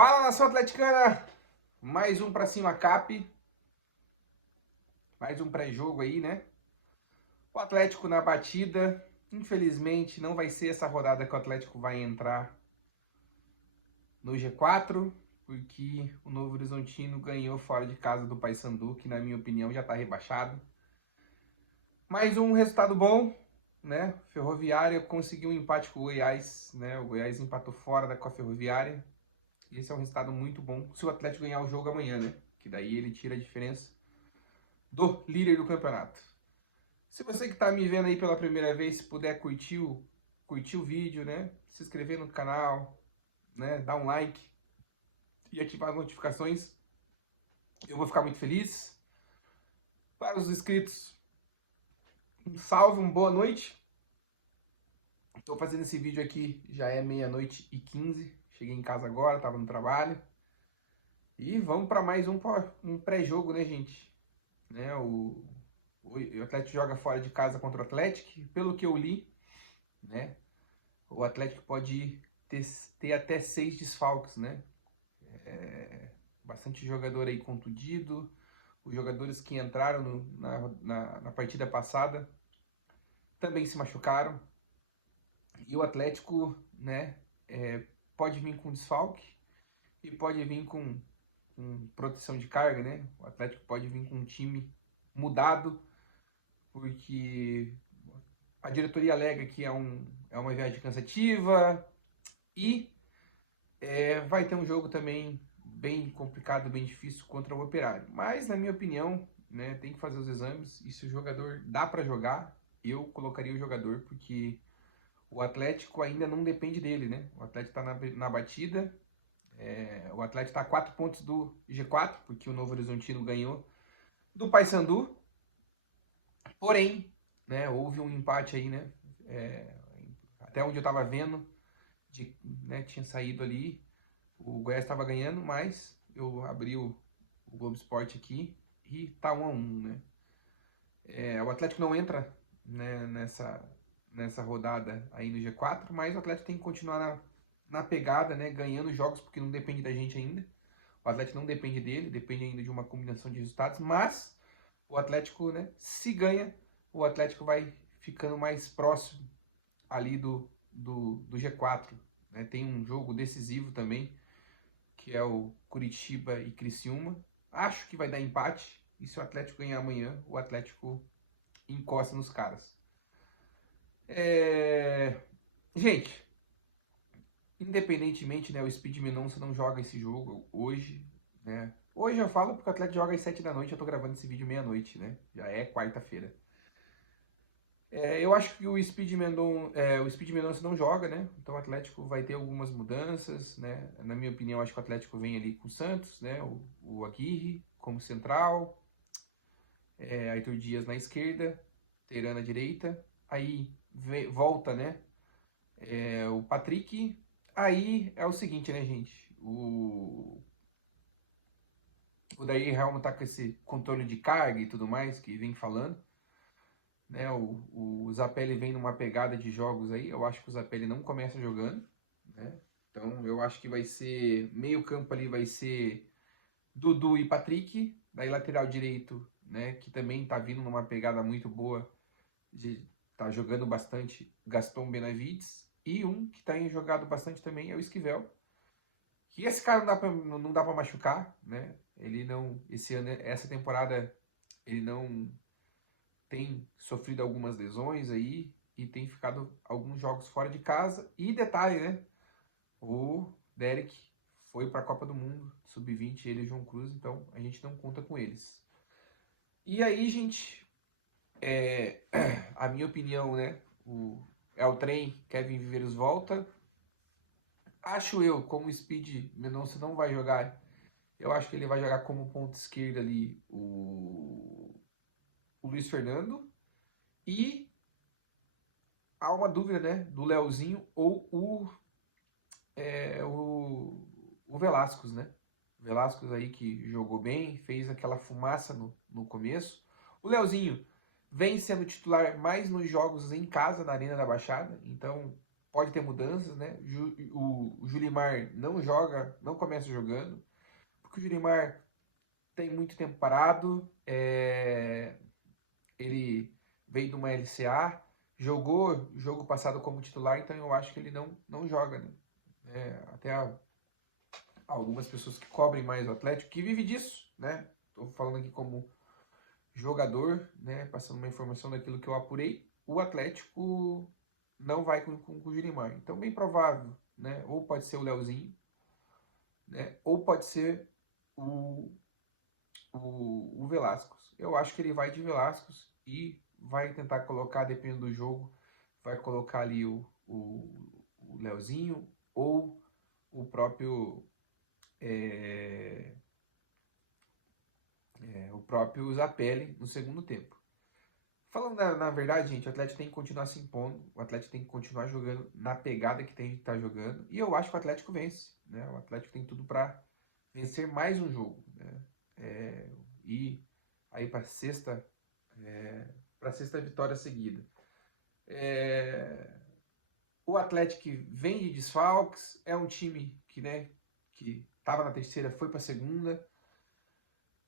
Fala, nação atleticana! Mais um pra cima cap. Mais um pré-jogo aí, né? O Atlético na batida. Infelizmente, não vai ser essa rodada que o Atlético vai entrar no G4, porque o Novo Horizontino ganhou fora de casa do Paysandu, que na minha opinião já tá rebaixado. Mais um resultado bom, né? Ferroviária conseguiu um empate com o Goiás, né? O Goiás empatou fora com a Ferroviária. Esse é um resultado muito bom se o Atlético ganhar o jogo amanhã, né? Que daí ele tira a diferença do líder do campeonato. Se você que está me vendo aí pela primeira vez, se puder curtir o vídeo, né? Se inscrever no canal, né? Dar um like e ativar as notificações, eu vou ficar muito feliz. Para os inscritos, um salve, uma boa noite. Estou fazendo esse vídeo aqui, já é 00h15. Cheguei em casa agora, estava no trabalho. E vamos para mais um pré-jogo, né, gente? Né, o Atlético joga fora de casa contra o Atlético. Pelo que eu li, né, o Atlético pode ter até 6 desfalques, né? Bastante jogador aí contundido. Os jogadores que entraram na partida passada também se machucaram. E o Atlético, né, pode vir com desfalque e pode vir com proteção de carga, né? O Atlético pode vir com um time mudado, porque a diretoria alega que é uma viagem cansativa e vai ter um jogo também bem complicado, bem difícil contra o Operário. Mas, na minha opinião, né, tem que fazer os exames e se o jogador dá para jogar, eu colocaria o jogador, porque o Atlético ainda não depende dele, né? O Atlético está na batida, o Atlético está a 4 pontos do G4, porque o Novo Horizontino ganhou do Paysandu. Porém, né, houve um empate aí, né? Até onde eu estava vendo, né, tinha saído ali, o Goiás estava ganhando, mas eu abri o Globo Esporte aqui e tá 1-1, né? O Atlético não entra, né, nessa rodada aí no G4, mas o Atlético tem que continuar na pegada, né, ganhando jogos, porque não depende da gente ainda. O Atlético não depende dele, depende ainda de uma combinação de resultados, mas o Atlético, né, se ganha, o Atlético vai ficando mais próximo ali do G4. Né? Tem um jogo decisivo também, que é o Curitiba e Criciúma. Acho que vai dar empate, e se o Atlético ganhar amanhã, o Atlético encosta nos caras. Gente, independentemente, né, o Speed Mendonça não joga esse jogo hoje, né? Hoje eu falo porque o Atlético joga às 7 da noite, eu tô gravando esse vídeo meia-noite, né? Já é quarta-feira. Eu acho que o Speed Mendonça não joga, né? Então o Atlético vai ter algumas mudanças, né? Na minha opinião, acho que o Atlético vem ali com o Santos, né? O Aguirre como central, Arthur Dias na esquerda, Teran na direita, aí volta, né? O Patrick. Aí é o seguinte, né, gente? O Daí Helmo tá com esse controle de carga e tudo mais que vem falando. Né, o Zapelli vem numa pegada de jogos aí, eu acho que o Zapelli não começa jogando, né? Então eu acho que vai ser, meio campo ali vai ser Dudu e Patrick, daí lateral direito, né, que também tá vindo numa pegada muito boa, tá jogando bastante, Gaston Benavides, e um que tá jogado bastante também é o Esquivel, que esse cara não dá pra machucar, né? Ele não, essa temporada, ele não tem sofrido algumas lesões aí e tem ficado alguns jogos fora de casa. E detalhe, né? O Derek foi para a Copa do Mundo, Sub-20, ele e o João Cruz, então a gente não conta com eles. E aí, gente, a minha opinião, né? O trem, Kevin Viveiros volta. Acho eu, como o Speed Mendonça não vai jogar, eu acho que ele vai jogar como ponto esquerdo ali o Luiz Fernando. E há uma dúvida, né, do Leozinho ou o Velasquez, né? O Velasquez aí que jogou bem, fez aquela fumaça no começo. O Leozinho vem sendo titular mais nos jogos em casa, na Arena da Baixada, então pode ter mudanças, né? O Julimar não joga, não começa jogando, porque o Julimar tem muito tempo parado, ele veio de uma LCA, jogou jogo passado como titular, então eu acho que ele não joga, né? Até algumas pessoas que cobrem mais o Atlético, que vive disso, né? Tô falando aqui como jogador, né? Passando uma informação daquilo que eu apurei. O Atlético não vai com o Girimar. Então, bem provável, né? Ou pode ser o Leozinho, né? Ou pode ser o Velasquez. Eu acho que ele vai de Velasquez e vai tentar colocar, dependendo do jogo, vai colocar ali o Leozinho ou o próprio o próprio Zapelli no segundo tempo. Falando na verdade, gente, o Atlético tem que continuar se impondo, o Atlético tem que continuar jogando na pegada que tem que estar jogando, e eu acho que o Atlético vence, né? O Atlético tem tudo para vencer mais um jogo, né? E aí para sexta vitória seguida. O Atlético vem de desfalques, é um time que, né, que estava na terceira, foi para a segunda,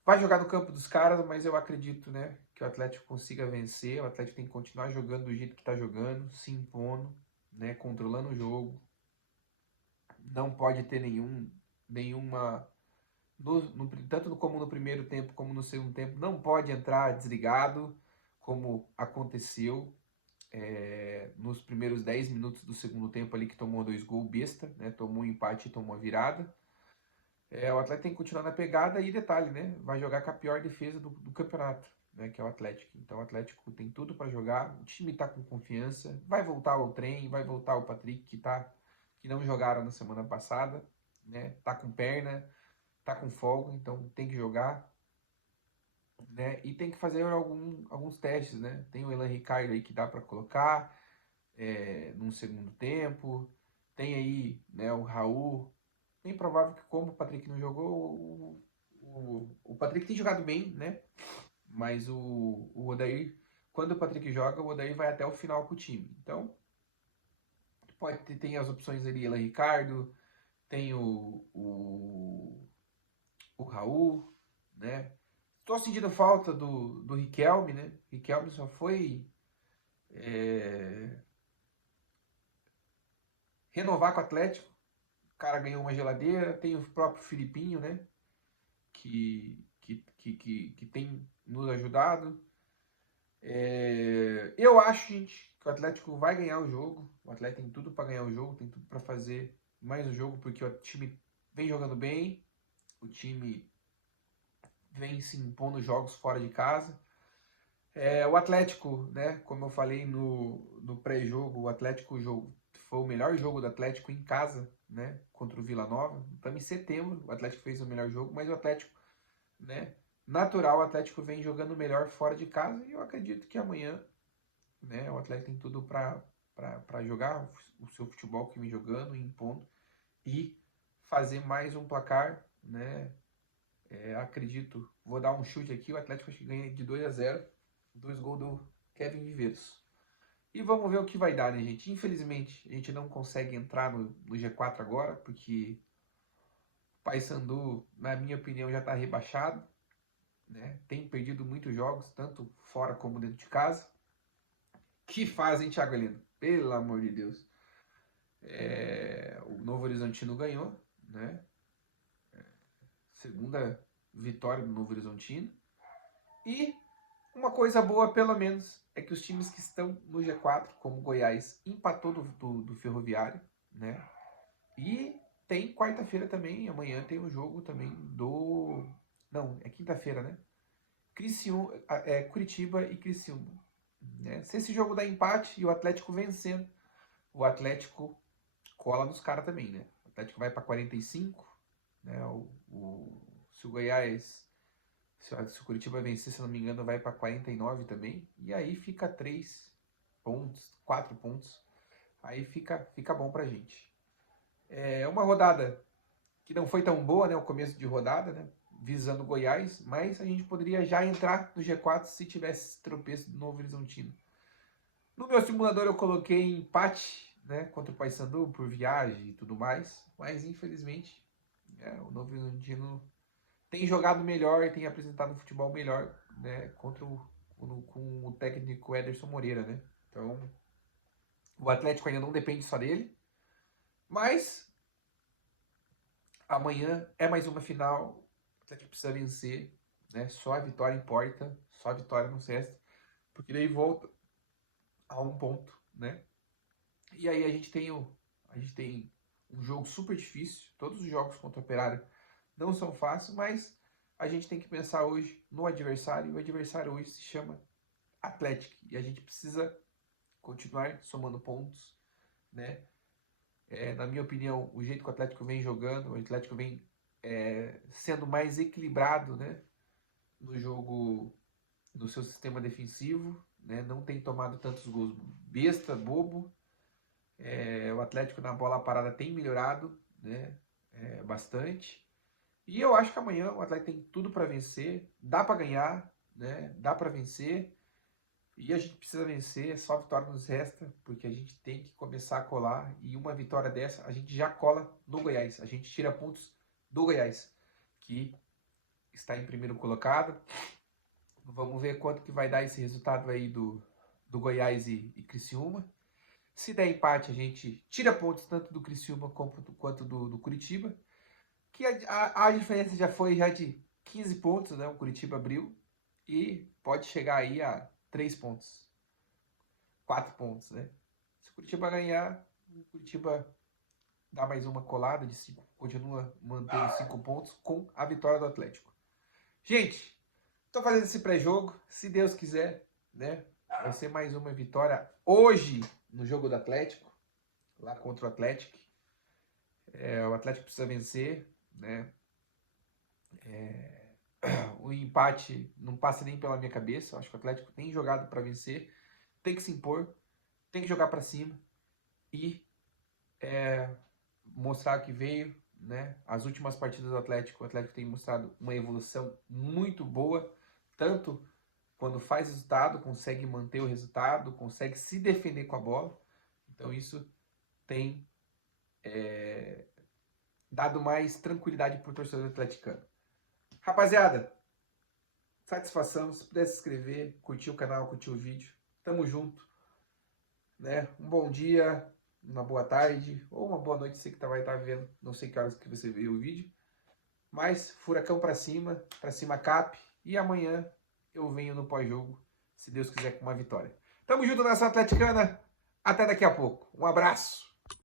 vai jogar no campo dos caras, mas eu acredito, né, que o Atlético consiga vencer. O Atlético tem que continuar jogando do jeito que está jogando, se impondo, né, controlando o jogo. Não pode ter nenhuma tanto como no primeiro tempo como no segundo tempo, não pode entrar desligado, como aconteceu nos primeiros 10 minutos do segundo tempo ali, que tomou 2 gols besta, né, tomou um empate e tomou a virada. O Atlético tem que continuar na pegada e detalhe, né? Vai jogar com a pior defesa do campeonato, né? Que é o Atlético. Então o Atlético tem tudo para jogar, o time tá com confiança, vai voltar o Trem, vai voltar o Patrick, que não jogaram na semana passada, né? Tá com perna, tá com folga, então tem que jogar, né? E tem que fazer alguns testes, né? Tem o Elan Ricardo aí que dá para colocar num segundo tempo, tem aí, né, o Raul. Bem provável que, como o Patrick não jogou, o Patrick tem jogado bem, né? Mas o Odair, quando o Patrick joga, o Odair vai até o final com o time. Então, tem as opções ali, Elan Ricardo, tem o Raul, né? Tô sentindo falta do Riquelme, né? Riquelme só foi renovar com o Atlético. O cara ganhou uma geladeira, tem o próprio Filipinho, né? Que tem nos ajudado. Eu acho, gente, que o Atlético vai ganhar o jogo. O Atlético tem tudo para ganhar o jogo, tem tudo para fazer mais um jogo, porque o time vem jogando bem, o time vem se impondo jogos fora de casa. O Atlético, né, como eu falei no pré-jogo, o Atlético foi o melhor jogo do Atlético em casa, né, contra o Vila Nova. Estamos em setembro, o Atlético fez o melhor jogo, mas o Atlético, né, natural, o Atlético vem jogando melhor fora de casa e eu acredito que amanhã, né, o Atlético tem tudo para jogar o seu futebol que vem jogando, impondo e fazer mais um placar, né? Acredito, vou dar um chute aqui, o Atlético acho que ganha de 2-0, 2 gols do Kevin Viveiros. E vamos ver o que vai dar, né, gente? Infelizmente, a gente não consegue entrar no G4 agora, porque o Paysandu, na minha opinião, já está rebaixado, né? Tem perdido muitos jogos, tanto fora como dentro de casa. Que fazem, Thiago Heleno? Pelo amor de Deus. O Novo Horizontino ganhou, né? Segunda vitória do Novo Horizontino. E uma coisa boa, pelo menos, é que os times que estão no G4, como o Goiás, empatou do Ferroviário, né? E tem quarta-feira também, amanhã tem um jogo também do... Não, é quinta-feira, né? Curitiba e Criciúma. Né? Se esse jogo dá empate e o Atlético vencendo, o Atlético cola nos caras também, né? O Atlético vai para 45, né? Se o Goiás, se o Curitiba vencer, se não me engano, vai para 49 também. E aí fica 3 pontos, 4 pontos. Aí fica bom pra gente. Uma rodada que não foi tão boa, né? O começo de rodada, né? Visando Goiás, mas a gente poderia já entrar no G4 se tivesse tropeço do Novo Horizontino. No meu simulador eu coloquei empate, né, contra o Paysandu por viagem e tudo mais, mas infelizmente o Novo Horizontino tem jogado melhor e tem apresentado um futebol melhor, né, com o técnico Ederson Moreira, né? Então, o Atlético ainda não depende só dele, mas amanhã é mais uma final, o Atlético precisa vencer, né? Só a vitória importa, só a vitória não cessa, porque daí volta a um ponto, né? E aí a gente tem um jogo super difícil, todos os jogos contra o Operário não são fáceis, mas a gente tem que pensar hoje no adversário, e o adversário hoje se chama Atlético, e a gente precisa continuar somando pontos, né? Na minha opinião, o jeito que o Atlético vem jogando, o Atlético vem sendo mais equilibrado, né, no jogo, no seu sistema defensivo, né, não tem tomado tantos gols besta, bobo. O Atlético na bola parada tem melhorado, né, bastante. E eu acho que amanhã o Atlético tem tudo para vencer, dá para ganhar, né, dá para vencer. E a gente precisa vencer, só vitória nos resta, porque a gente tem que começar a colar. E uma vitória dessa, a gente já cola no Goiás. A gente tira pontos do Goiás, que está em primeiro colocado. Vamos ver quanto que vai dar esse resultado aí do Goiás e Criciúma. Se der empate, a gente tira pontos tanto do Criciúma quanto do Curitiba. Que a diferença já foi de 15 pontos, né? O Curitiba abriu. E pode chegar aí a 3 pontos. 4 pontos, né? Se o Curitiba ganhar, o Curitiba dá mais uma colada de 5, continua mantendo 5 pontos com a vitória do Atlético. Gente, tô fazendo esse pré-jogo, se Deus quiser, né? Vai ser mais uma vitória hoje no jogo do Atlético, lá contra o Atlético. O Atlético precisa vencer, né? O empate não passa nem pela minha cabeça. Eu acho que o Atlético tem jogado para vencer, tem que se impor, tem que jogar para cima e mostrar que veio, né? As últimas partidas do Atlético, o Atlético tem mostrado uma evolução muito boa, tanto quando faz resultado, consegue manter o resultado, consegue se defender com a bola. Então isso tem dado mais tranquilidade para o torcedor atleticano. Rapaziada, satisfação. Se puder se inscrever, curtir o canal, curtir o vídeo. Tamo junto. Né? Um bom dia, uma boa tarde ou uma boa noite, você que vai estar vendo, não sei que horas que você vê o vídeo. Mas furacão para cima Cap, e amanhã eu venho no pós-jogo, se Deus quiser, com uma vitória. Tamo junto nessa atleticana, até daqui a pouco. Um abraço.